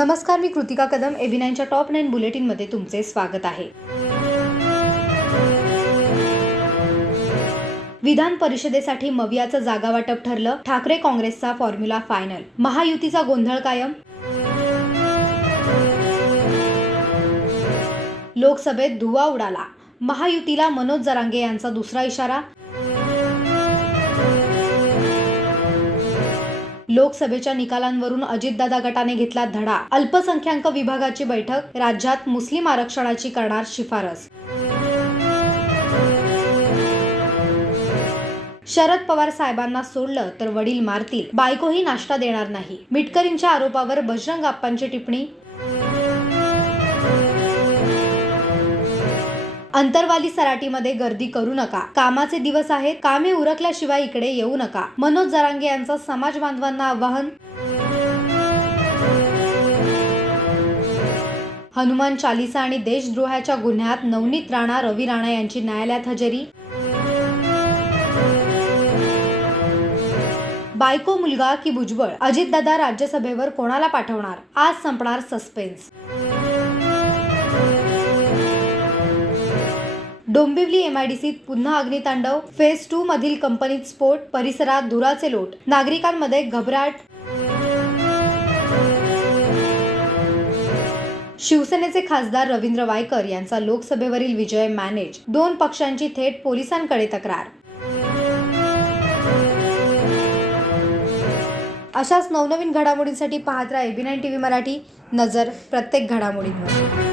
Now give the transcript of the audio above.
नमस्कार मी कृतिका कदम एबी नाईनच्या टॉप नाईन बुलेटिनमध्ये तुमचे स्वागत आहे. विधान परिषदेसाठी मवियाचं जागा वाटप ठरलं ठाकरे काँग्रेसचा फॉर्म्युला फायनल. महायुतीचा गोंधळ कायम. लोकसभेत धुवा उडाला. महायुतीला मनोज जरांगे यांचा दुसरा इशारा. लोकसभेच्या निकालांवरून अजितदादा गटाने घेतला धडा. अल्पसंख्याक विभागाची बैठक राज्यात मुस्लिम आरक्षणाची करणार शिफारस. शरद पवार साहेबांना सोडलं तर वडील मारतील. बायकोही नाश्ता देणार नाही. मिटकरींच्या आरोपावर बजरंग आप्पांची टिप्पणी. अंतरवाली सराटीमध्ये गर्दी करू नका. कामाचे दिवस आहेत कामे उरकल्याशिवाय इकडे येऊ नका. मनोज जरांगे यांचं समाज बांधवांना आवाहन. हनुमान चालिसा आणि देशद्रोहाच्या गुन्ह्यात नवनीत राणा रवी राणा यांची न्यायालयात हजेरी. बायको मुलगा की भुजबळ अजितदादा राज्यसभेवर कोणाला पाठवणार? आज संपणार सस्पेन्स. डोंबिवली एमआयडीसीत पुन्हा अग्नितांडव. फेज टू मधील कंपनीत स्फोट परिसरात धुराचे लोट. नागरिकांमध्ये घबराट. शिवसेनेचे खासदार रवींद्र वायकर यांचा लोकसभेवरील विजय मॅनेज दोन पक्षांची थेट पोलिसांकडे तक्रार. अशाच नवनवीन घडामोडींसाठी पाहत राहा एबी नाईन टीव्ही मराठी. नजर प्रत्येक घडामोडींवर.